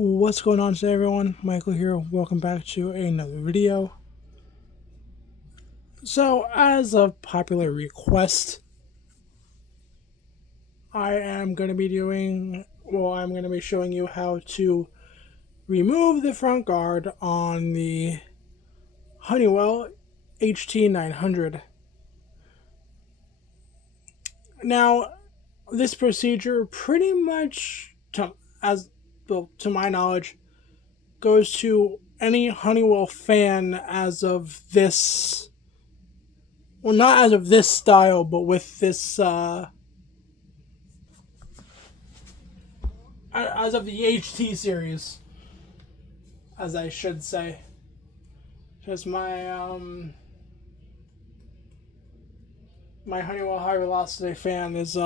What's going on today, everyone? Michael here. Welcome back to another video. So, as a popular request, I'm going to be showing you how to remove the front guard on the Honeywell HT900. Now, this procedure pretty much, to my knowledge, goes to any Honeywell fan as of this, well, not as of this style, but with this, as of the HT series, as I should say. Because my Honeywell high velocity fan is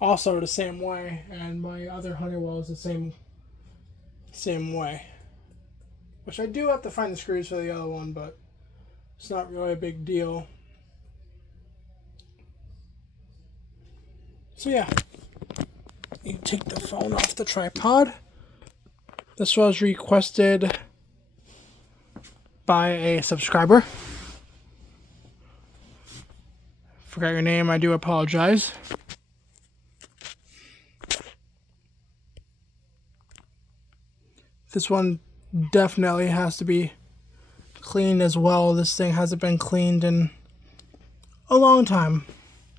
also the same way, and my other Honeywell is the same way. Which I do have to find the screws for the other one, but it's not really a big deal. So yeah, you take the phone off the tripod. This was requested by a subscriber. Forgot your name, I do apologize. This one definitely has to be cleaned as well. This thing hasn't been cleaned in a long time,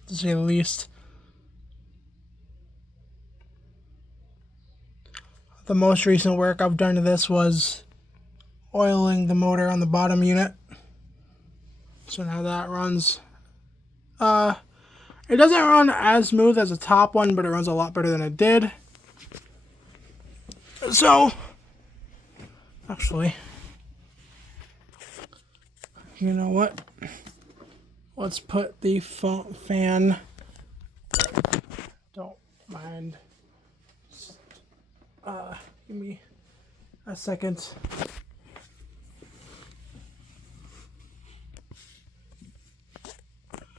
to say the least. The most recent work I've done to this was oiling the motor on the bottom unit. So now that runs. It doesn't run as smooth as the top one, but it runs a lot better than it did. So, actually, you know what? Let's put the fan, don't mind, give me a second.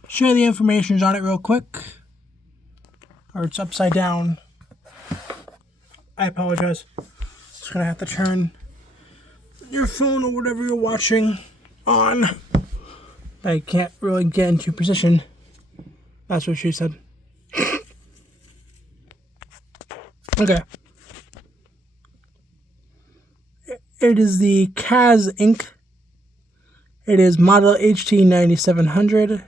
Share the information on it real quick, or it's upside down. I apologize. Just gonna have to turn your phone or whatever you're watching on. I can't really get into position. That's what she said. Okay. It is the Kaz Inc. It is model HT9700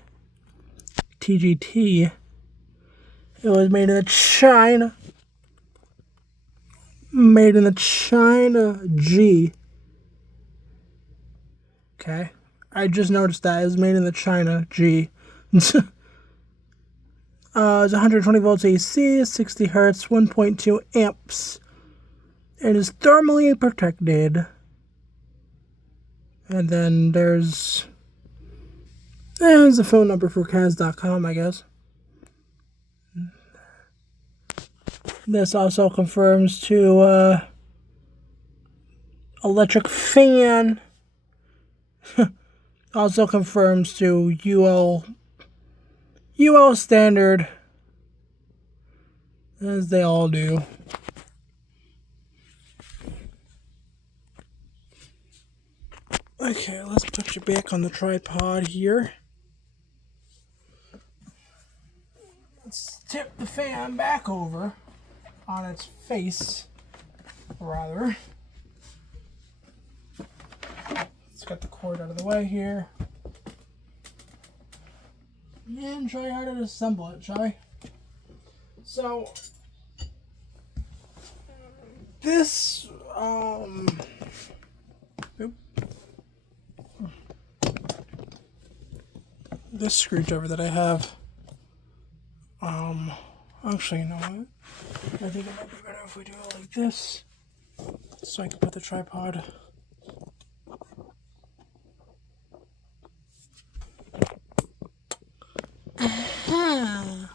TGT. It was made in China. Made in China G. Okay. I just noticed that it's made in the China G. It's 120 volts AC, 60 hertz, 1.2 amps. It is thermally protected. And then there's a phone number for Kaz.com, I guess. This also confirms to electric fan. Also confirms to UL standard, as they all do. Okay, let's put you back on the tripod here. Let's tip the fan back over on its face, rather. Let's get the cord out of the way here. And show you how to disassemble it, shall we? So, this, this screwdriver that I have, actually, you know what? I think it might be better if we do it like this, so I can put the tripod. Aha!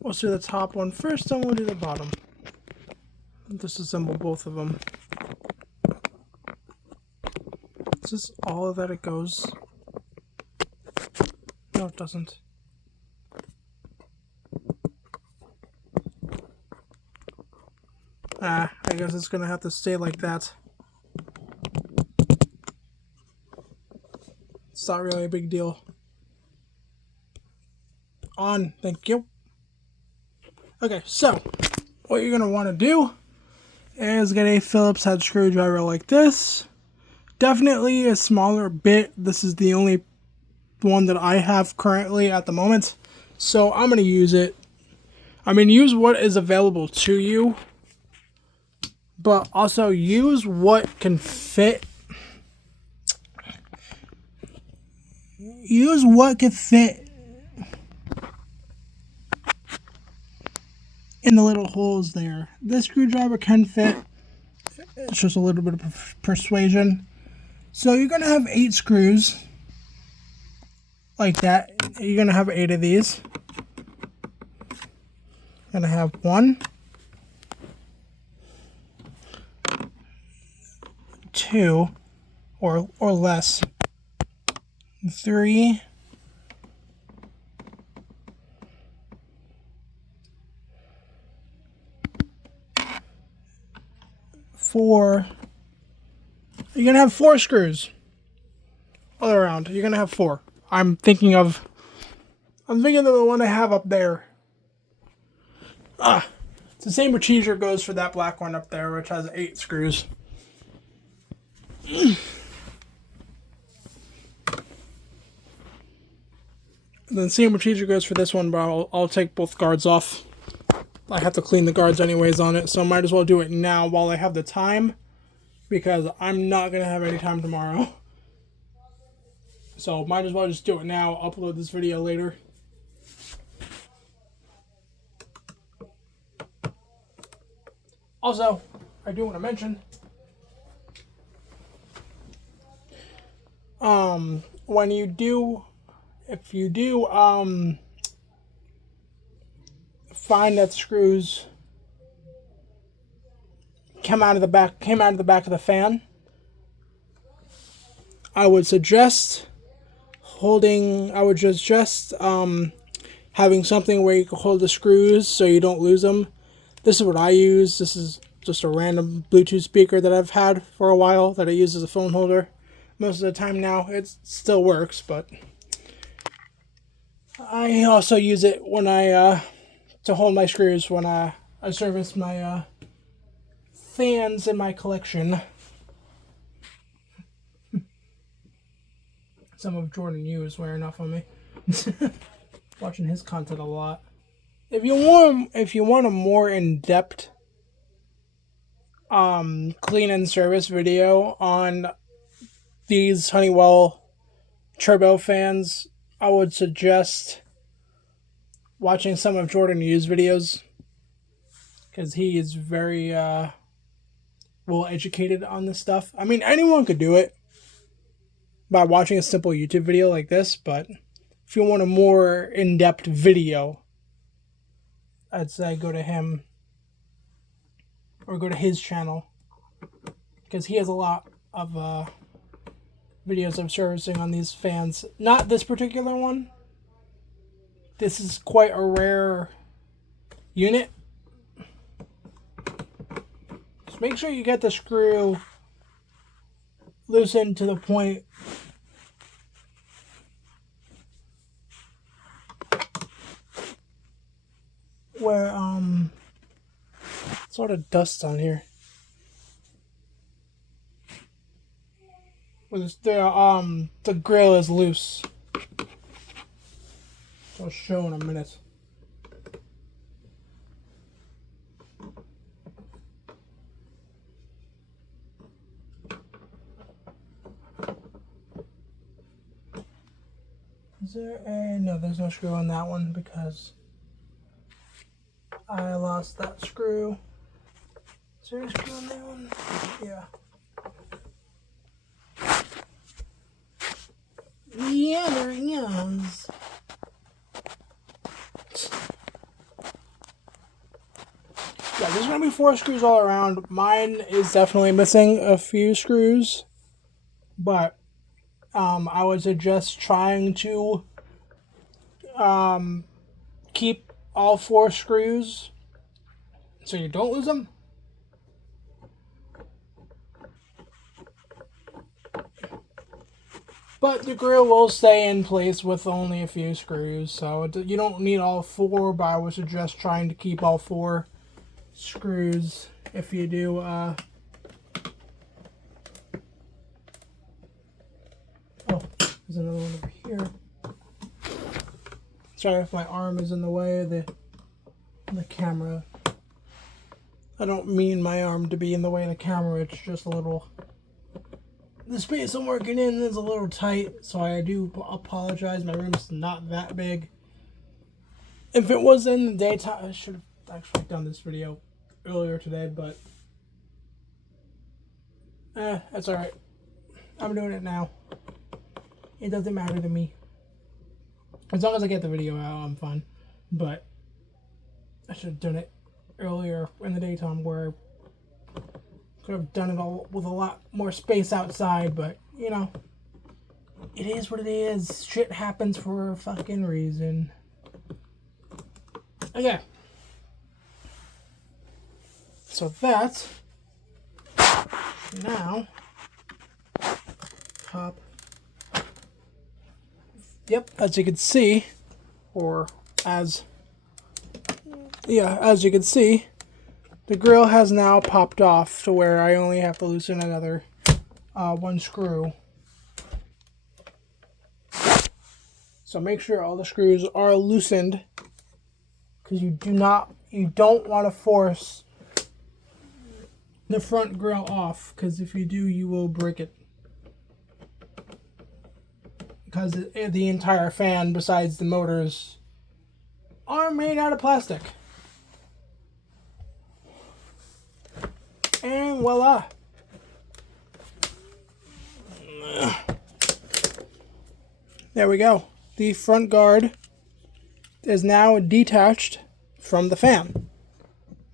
We'll do the top one first, then we'll do the bottom. Disassemble both of them. Is this all that it goes? No, it doesn't. I guess it's gonna have to stay like that. It's not really a big deal. On, thank you. Okay, so what you're gonna want to do is get a Phillips head screwdriver like this. Definitely a smaller bit. This is the only one that I have currently at the moment, so I'm gonna use it. I mean, use what is available to you, but also use what can fit. Use what can fit in the little holes there. This screwdriver can fit. It's just a little bit of persuasion. So you're gonna have 8 screws like that. You're gonna have 8 of these. You're gonna have 1, 2, or less, 3, 4. You're gonna have 4 screws all around. You're gonna have 4. I'm thinking of the one I have up there. It's the same procedure goes for that black one up there, which has 8 screws. The same procedure goes for this one, but I'll take both guards off. I have to clean the guards anyways on it, so I might as well do it now while I have the time, because I'm not going to have any time tomorrow. So might as well just do it now, upload this video later. Also, I do want to mention, when you do, if you do, find that screws came out of the back of the fan, I would suggest having something where you can hold the screws so you don't lose them. This is what I use. This is just a random Bluetooth speaker that I've had for a while that I use as a phone holder. Most of the time now, it still works, but I also use it when to hold my screws when I service my fans in my collection. Some of Jordan Yu is wearing off on me. Watching his content a lot. If you want a more in-depth clean and service video on these Honeywell turbo fans, I would suggest watching some of Jordan Yu's videos, because he is very well educated on this stuff. I mean, anyone could do it by watching a simple YouTube video like this, but if you want a more in-depth video, I'd say go to him or go to his channel, because he has a lot of videos of servicing on these fans. Not this particular one. This is quite a rare unit. Just make sure you get the screw loosened to the point where sort of dust on here. Where the grill is loose. I'll show in a minute. Is there a... No, there's no screw on that one because I lost that screw. Is there a screw on that one? Yeah. Yeah, there is. Yeah, there's going to be 4 screws all around. Mine is definitely missing a few screws, but I would suggest trying to keep all 4 screws so you don't lose them. But the grill will stay in place with only a few screws, so you don't need all 4, but I would suggest trying to keep all 4 screws if you do. Oh, there's another one over here. Sorry if my arm is in the way of the camera. I don't mean my arm to be in the way of the camera, it's just a little... The space I'm working in is a little tight, so I do apologize. My room's not that big. If it was in the daytime, I should have actually done this video earlier today, but that's alright. I'm doing it now. It doesn't matter to me. As long as I get the video out, I'm fine. But I should have done it earlier in the daytime where could have done it all with a lot more space outside, but, you know, it is what it is. Shit happens for a fucking reason. Okay. So that, now, pop. Yep, as you can see, as you can see, the grill has now popped off to where I only have to loosen another 1 screw. So make sure all the screws are loosened, because you don't want to force the front grill off, because if you do, you will break it. Because the entire fan, besides the motors, are made out of plastic. And voila. There we go. The front guard is now detached from the fan.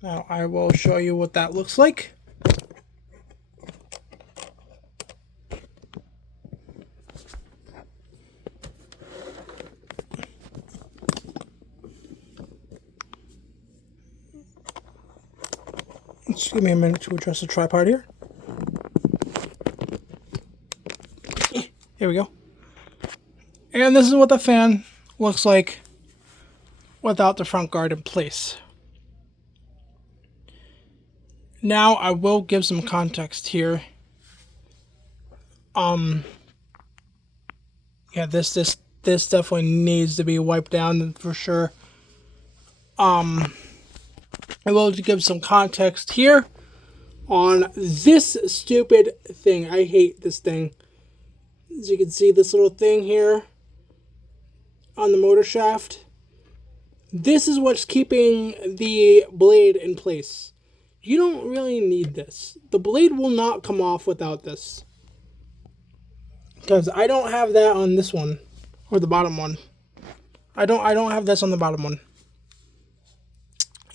Now I will show you what that looks like. Just give me a minute to adjust the tripod here. Here we go. And this is what the fan looks like without the front guard in place. Now I will give some context here. Yeah, this definitely needs to be wiped down for sure. I will give some context here on this stupid thing. I hate this thing. As you can see, this little thing here on the motor shaft. This is what's keeping the blade in place. You don't really need this. The blade will not come off without this. Because I don't have that on this one. Or the bottom one. I don't have this on the bottom one.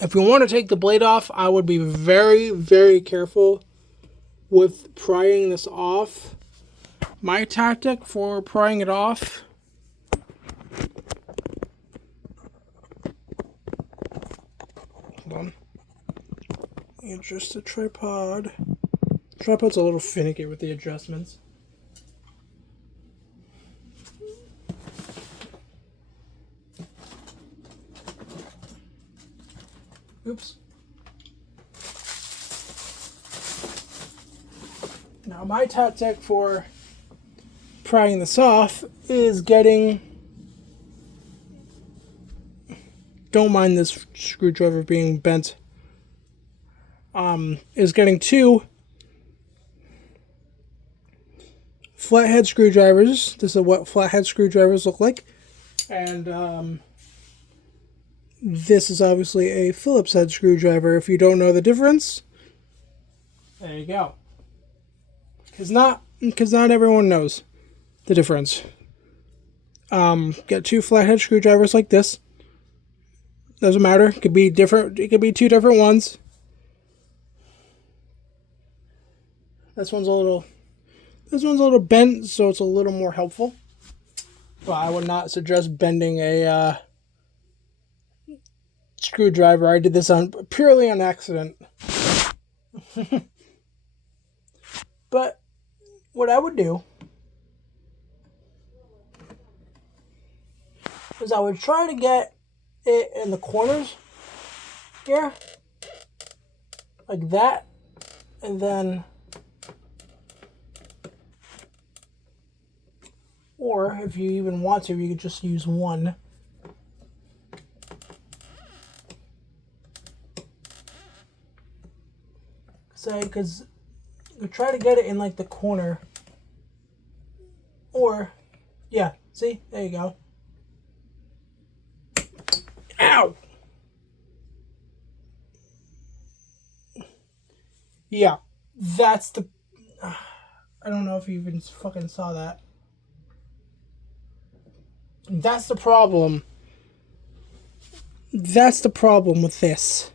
If you want to take the blade off, I would be very, very careful with prying this off. My tactic for prying it off hold on. Adjust the tripod. Tripod's a little finicky with the adjustments. Oops. Now my tactic for prying this off is getting, don't mind this screwdriver being bent, is getting 2 flathead screwdrivers. This is what flathead screwdrivers look like. And this is obviously a Phillips head screwdriver. If you don't know the difference, there you go. Because not everyone knows the difference. Get 2 flathead screwdrivers like this. Doesn't matter. It could be different. It could be 2 different ones. This one's a little bent, so it's a little more helpful. But I would not suggest bending a screwdriver. I did this purely on accident. But what I would do is I would try to get it in the corners here, like that, and then, or if you even want to, you could just use one. Say, because you try to get it in like the corner, or, yeah, see, there you go. Ow! Yeah, that's the, I don't know if you even fucking saw that. That's the problem. That's the problem with this.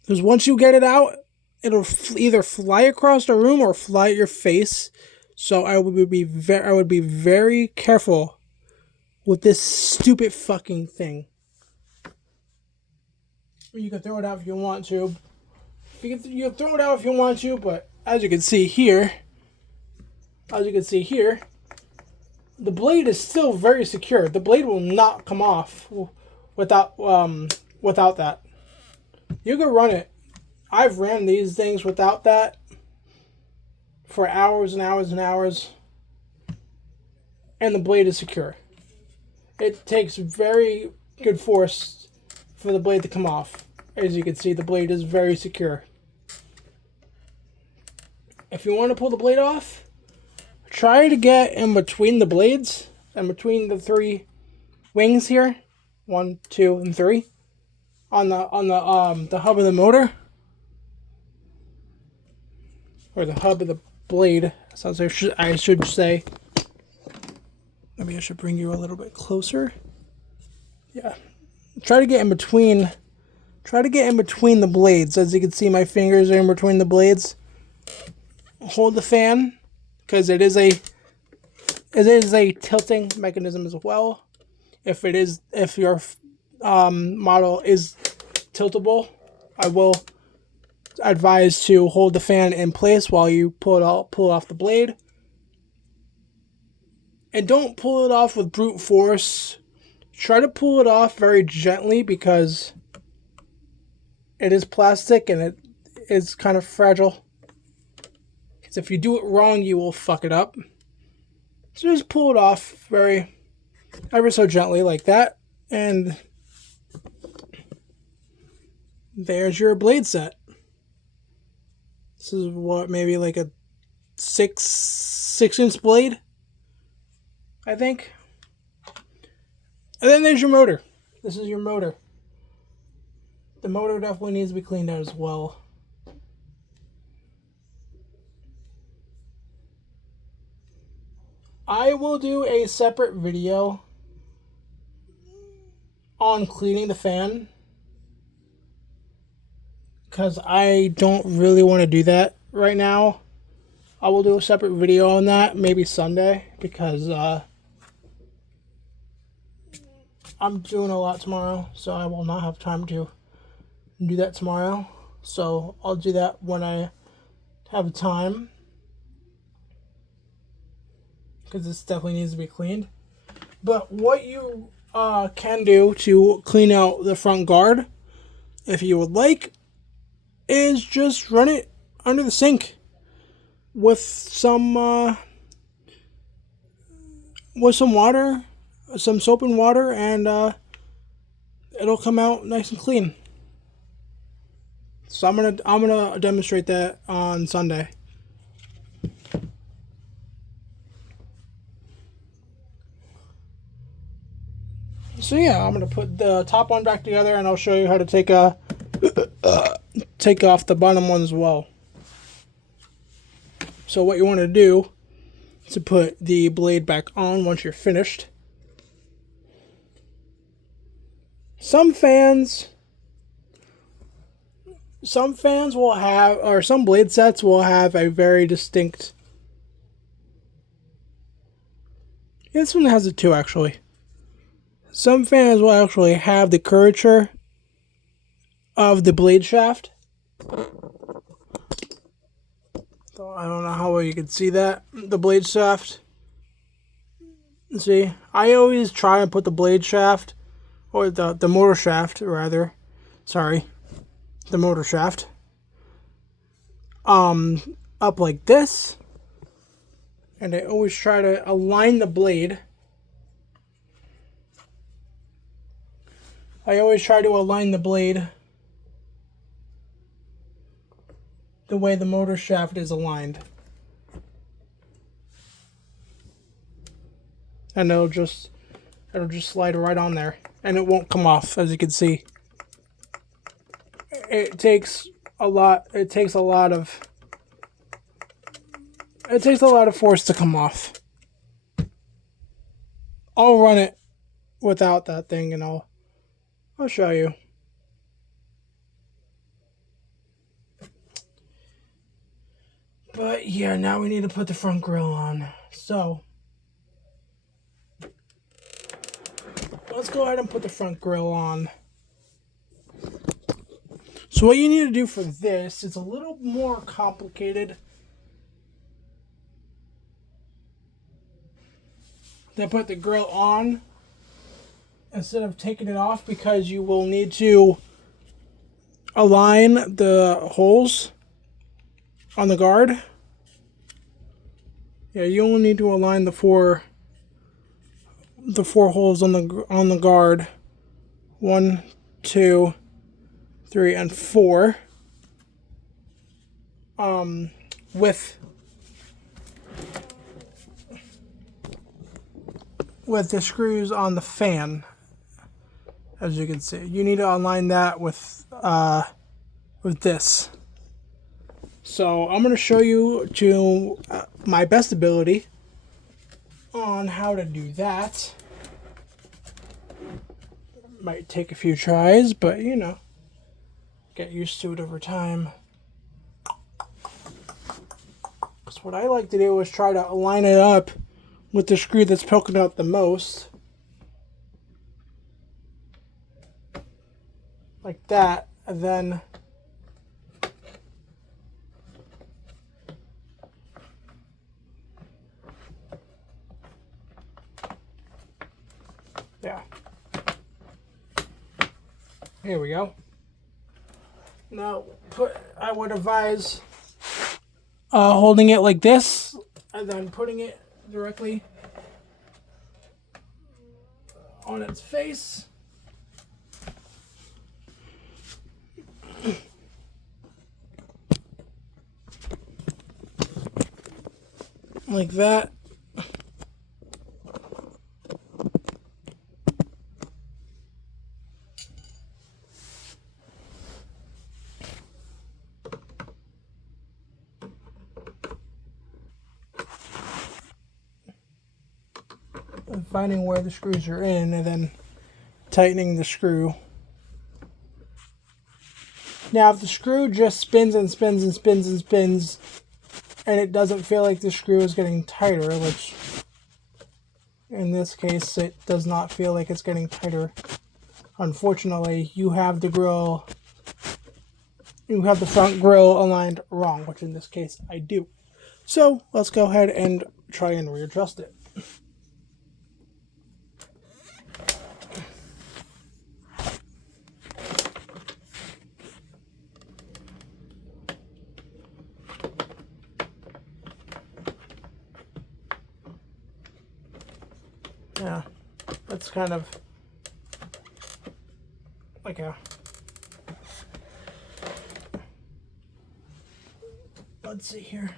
Because once you get it out, it'll either fly across the room or fly at your face. So I would be very careful with this stupid fucking thing. You can throw it out if you want to. You can throw it out if you want to, but as you can see here, the blade is still very secure. The blade will not come off without that. You can run it. I've ran these things without that for hours and hours and hours, and the blade is secure. It takes very good force for the blade to come off. As you can see, the blade is very secure. If you want to pull the blade off, try to get in between the blades and between the three wings here, 1, 2, and 3, on the hub of the motor, or the hub of the blade. Sounds like I should say. Maybe I should bring you a little bit closer. Yeah, try to get in between. Try to get in between the blades. As you can see, my fingers are in between the blades. Hold the fan, because it is a tilting mechanism as well. If your model is tiltable, I will advise to hold the fan in place while you pull off the blade. And don't pull it off with brute force. Try to pull it off very gently, because it is plastic and it is kind of fragile. Because if you do it wrong, you will fuck it up. So just pull it off ever so gently like that. And there's your blade set. This is what, maybe like a 6-inch blade, I think. And then there's your motor. This is your motor. The motor definitely needs to be cleaned out as well. I will do a separate video on cleaning the fan, because I don't really want to do that right now. I will do a separate video on that, maybe Sunday, because I'm doing a lot tomorrow, so I will not have time to do that tomorrow. So I'll do that when I have time, because this definitely needs to be cleaned. But what you can do to clean out the front guard, if you would like, is just run it under the sink with some water, some soap and water, and it'll come out nice and clean. So I'm gonna demonstrate that on Sunday. So yeah, I'm gonna put the top one back together, and I'll show you how to take off the bottom one as well. So what you want to do is to put the blade back on once you're finished. Some fans will have, or some blade sets will have a very distinct This one has it too, actually. Some fans will actually have the curvature of the blade shaft. So I don't know how well you can see that. The blade shaft. See, I always try and put the blade shaft, or the motor shaft, rather. Sorry. The motor shaft. Up like this. And I always try to align the blade. I always try to align the blade the way the motor shaft is aligned. And it'll just slide right on there. And it won't come off, as you can see. It takes a lot of force to come off. I'll run it without that thing and I'll show you. But yeah, now we need to put the front grille on. So let's go ahead and put the front grille on. So what you need to do for this, it's a little more complicated to put the grill on instead of taking it off, because you will need to align the holes on the guard. Yeah, you only need to align the four holes on the guard. 1, 2, 3, and 4. With the screws on the fan, as you can see, you need to align that with this. So I'm going to show you to my best ability on how to do that. Might take a few tries, but you know, get used to it over time. Because what I like to do is try to align it up with the screw that's poking out the most. Like that, and then yeah. Here we go. Now, I would advise holding it like this and then putting it directly on its face. Like that. And finding where the screws are in and then tightening the screw. Now, if the screw just spins and spins and spins and spins, and it doesn't feel like the screw is getting tighter, which in this case it does not feel like it's getting tighter, unfortunately, you have the front grille aligned wrong, which in this case I do. So let's go ahead and try and readjust it. Yeah, that's kind of like a, let's see here.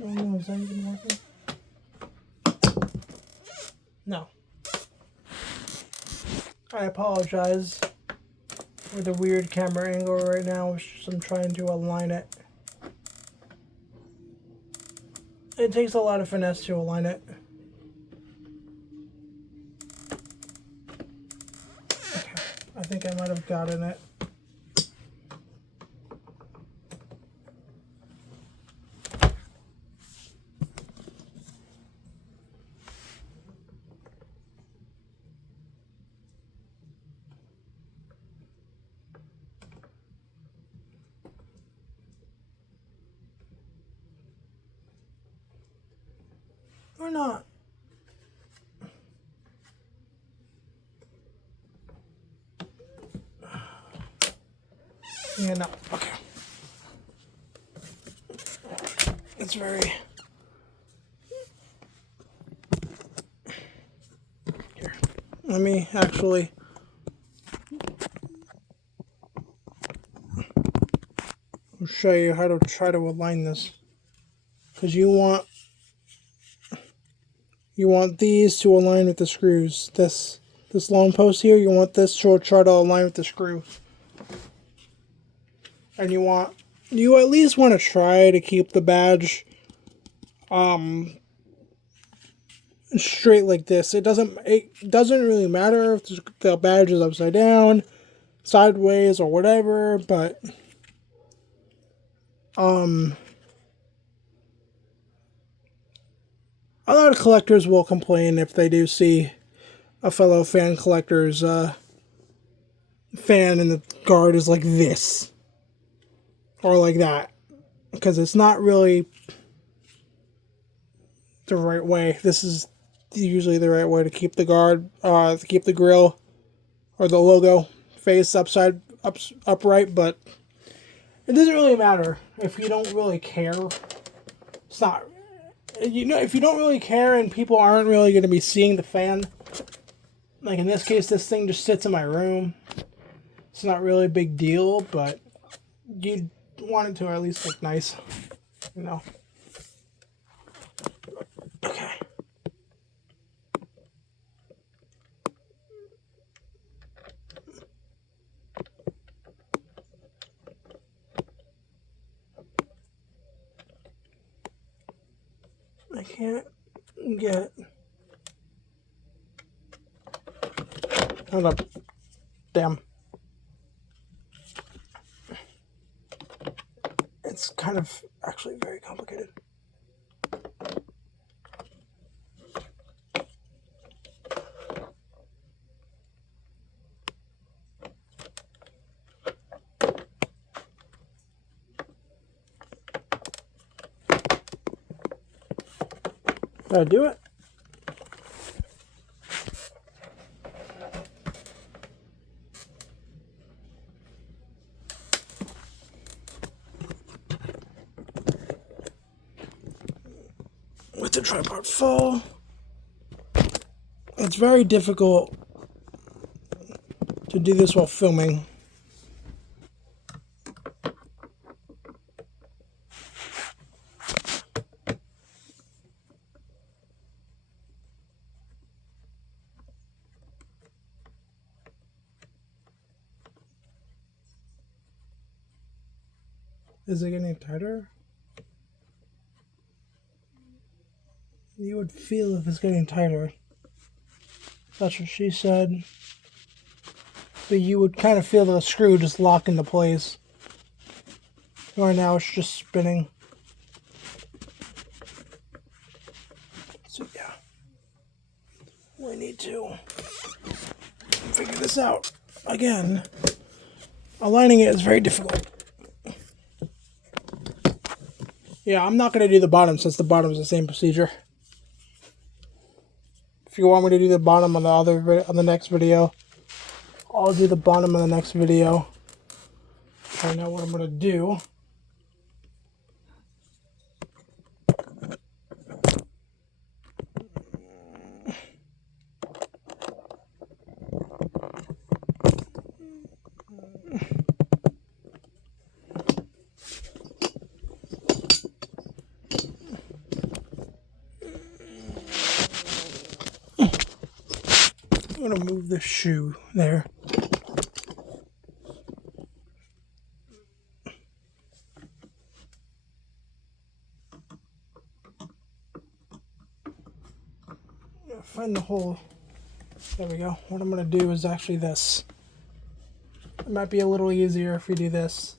Oh no, is that even working? No. I apologize for the weird camera angle right now. I'm trying to align it It takes a lot of finesse to align it. Okay, I think I might have gotten it. Or not. Yeah, no. Okay. It's very... Here. Let me actually... I'll show you how to try to align this. Because you want these to align with the screws. This long post here, you want this to try to align with the screw. And you at least want to try to keep the badge straight like this. It doesn't really matter if the badge is upside down, sideways, or whatever, but a lot of collectors will complain if they do see a fellow fan collector's fan and the guard is like this or like that, because it's not really the right way. This is usually the right way to keep the guard, to keep the grill or the logo face upright, but it doesn't really matter if you don't really care. It's not, if you don't really care and people aren't really going to be seeing the fan, like in this case, this thing just sits in my room. It's not really a big deal, but you want it to at least look nice, you know. Okay. I can't get... Hold up. Damn. It's kind of actually very complicated. Did I do it? With the tripod full, it's very difficult to do this while filming. Is it getting tighter? You would feel if it's getting tighter. That's what she said. But you would kind of feel the screw just lock into place. Right now it's just spinning. So yeah. We need to figure this out. Again, aligning it is very difficult. Yeah, I'm not going to do the bottom since the bottom is the same procedure. If you want me to do the bottom on the next video, I'll do the bottom of the next video. I know what I'm going to do. I'm going to move this shoe there. find the hole. There we go. What I'm going to do is actually this. It might be a little easier if we do this.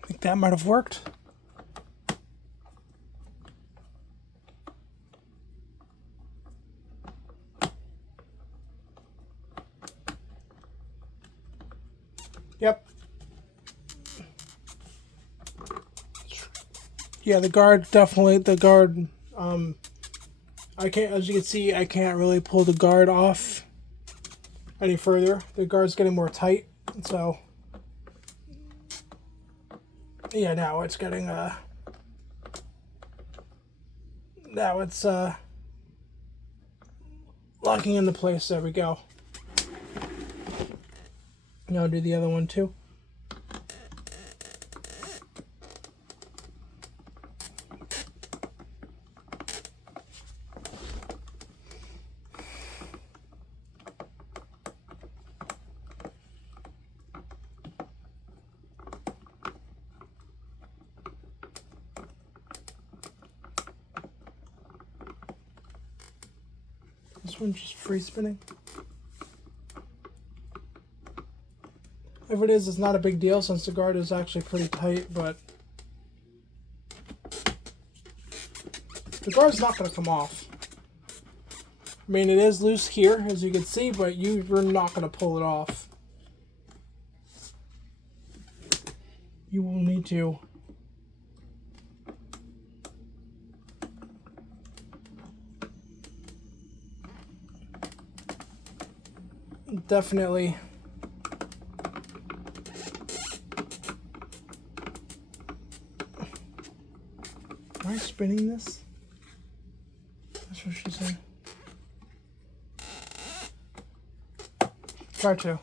I think that might have worked. Yep. Yeah, the guard, definitely, the guard, I can't, as you can see, I can't really pull the guard off any further. The guard's getting more tight, so, yeah, now it's getting, now it's, locking into place. There we go. Now I'll do the other one too. This one's just free spinning. If it is, it's not a big deal since the guard is actually pretty tight, but the guard's not going to come off. I mean, it is loose here, as you can see, but you're not going to pull it off. You will need to definitely am I spinning this? That's what she said. Try to.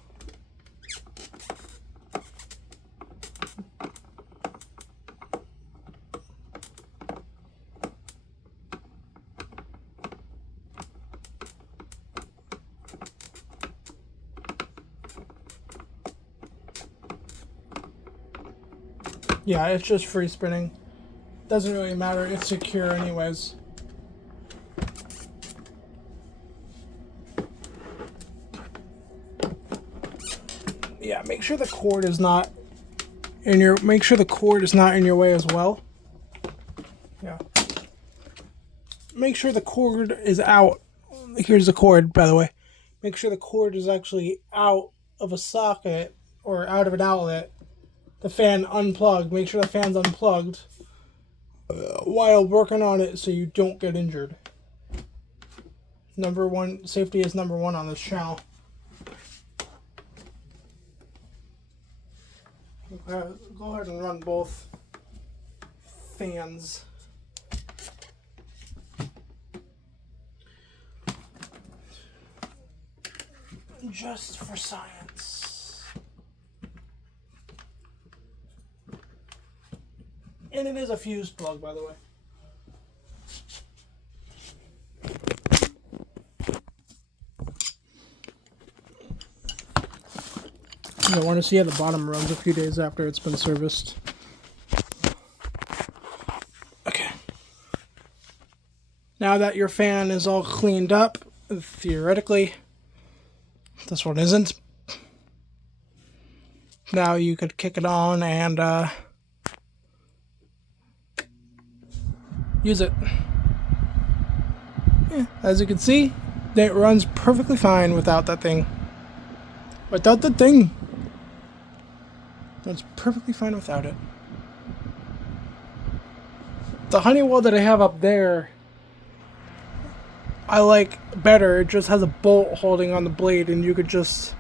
Yeah, it's just free spinning. Doesn't really matter, it's secure anyways. Yeah, make sure the cord is not in your way as well. Yeah. Make sure the cord is out. Here's the cord, by the way. Make sure the cord is actually out of a socket or out of an outlet. The fan unplugged. Make sure the fan's unplugged while working on it so you don't get injured. Number one, safety is number one on this channel. Go ahead and run both fans. Just for science. And it is a fuse plug, by the way. I want to see how the bottom runs a few days after it's been serviced. Okay. Now that your fan is all cleaned up, theoretically, this one isn't. Now you could kick it on and use it. Yeah, as you can see, it runs perfectly fine without that thing. Without the thing. Runs perfectly fine without it. The Honeywell that I have up there, I like better. It just has a bolt holding on the blade and you could just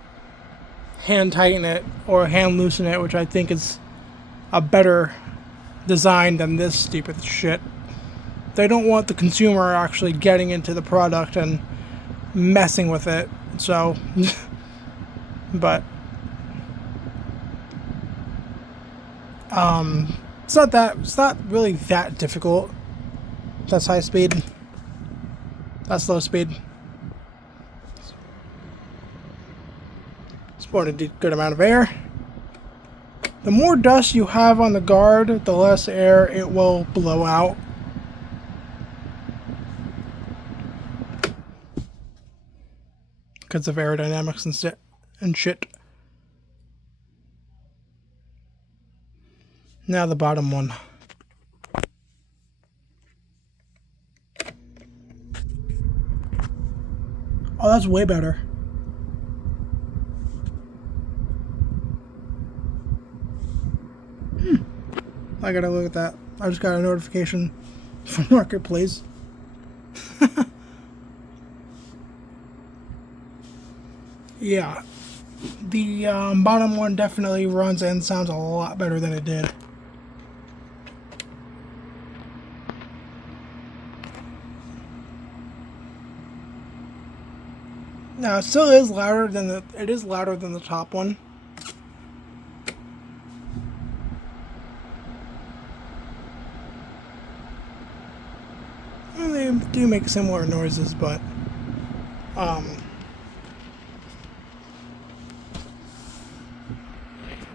hand tighten it or hand loosen it, which I think is a better designed than this stupid shit. They don't want the consumer actually getting into the product and messing with it. So, but it's not really that difficult. That's high speed. That's low speed. It's pouring a good amount of air. The more dust you have on the guard, the less air it will blow out. Because of aerodynamics and shit. Now the bottom one. Oh, that's way better. I gotta look at that. I just got a notification from Marketplace. Yeah. The bottom one definitely runs and sounds a lot better than it did. Now it still is louder than the top one. And they do make similar noises, but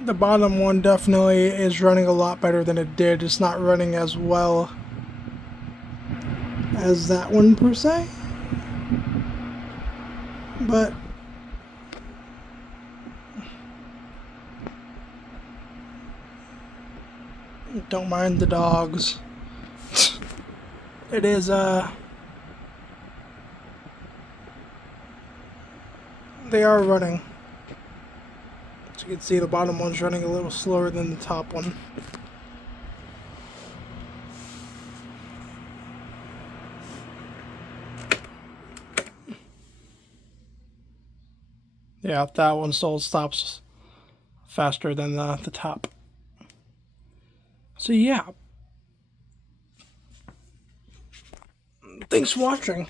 the bottom one definitely is running a lot better than it did. It's not running as well as that one per se, but don't mind the dogs. It is they are running. So you can see the bottom one's running a little slower than the top one. Yeah, that one still stops faster than the top. So yeah. Thanks for watching.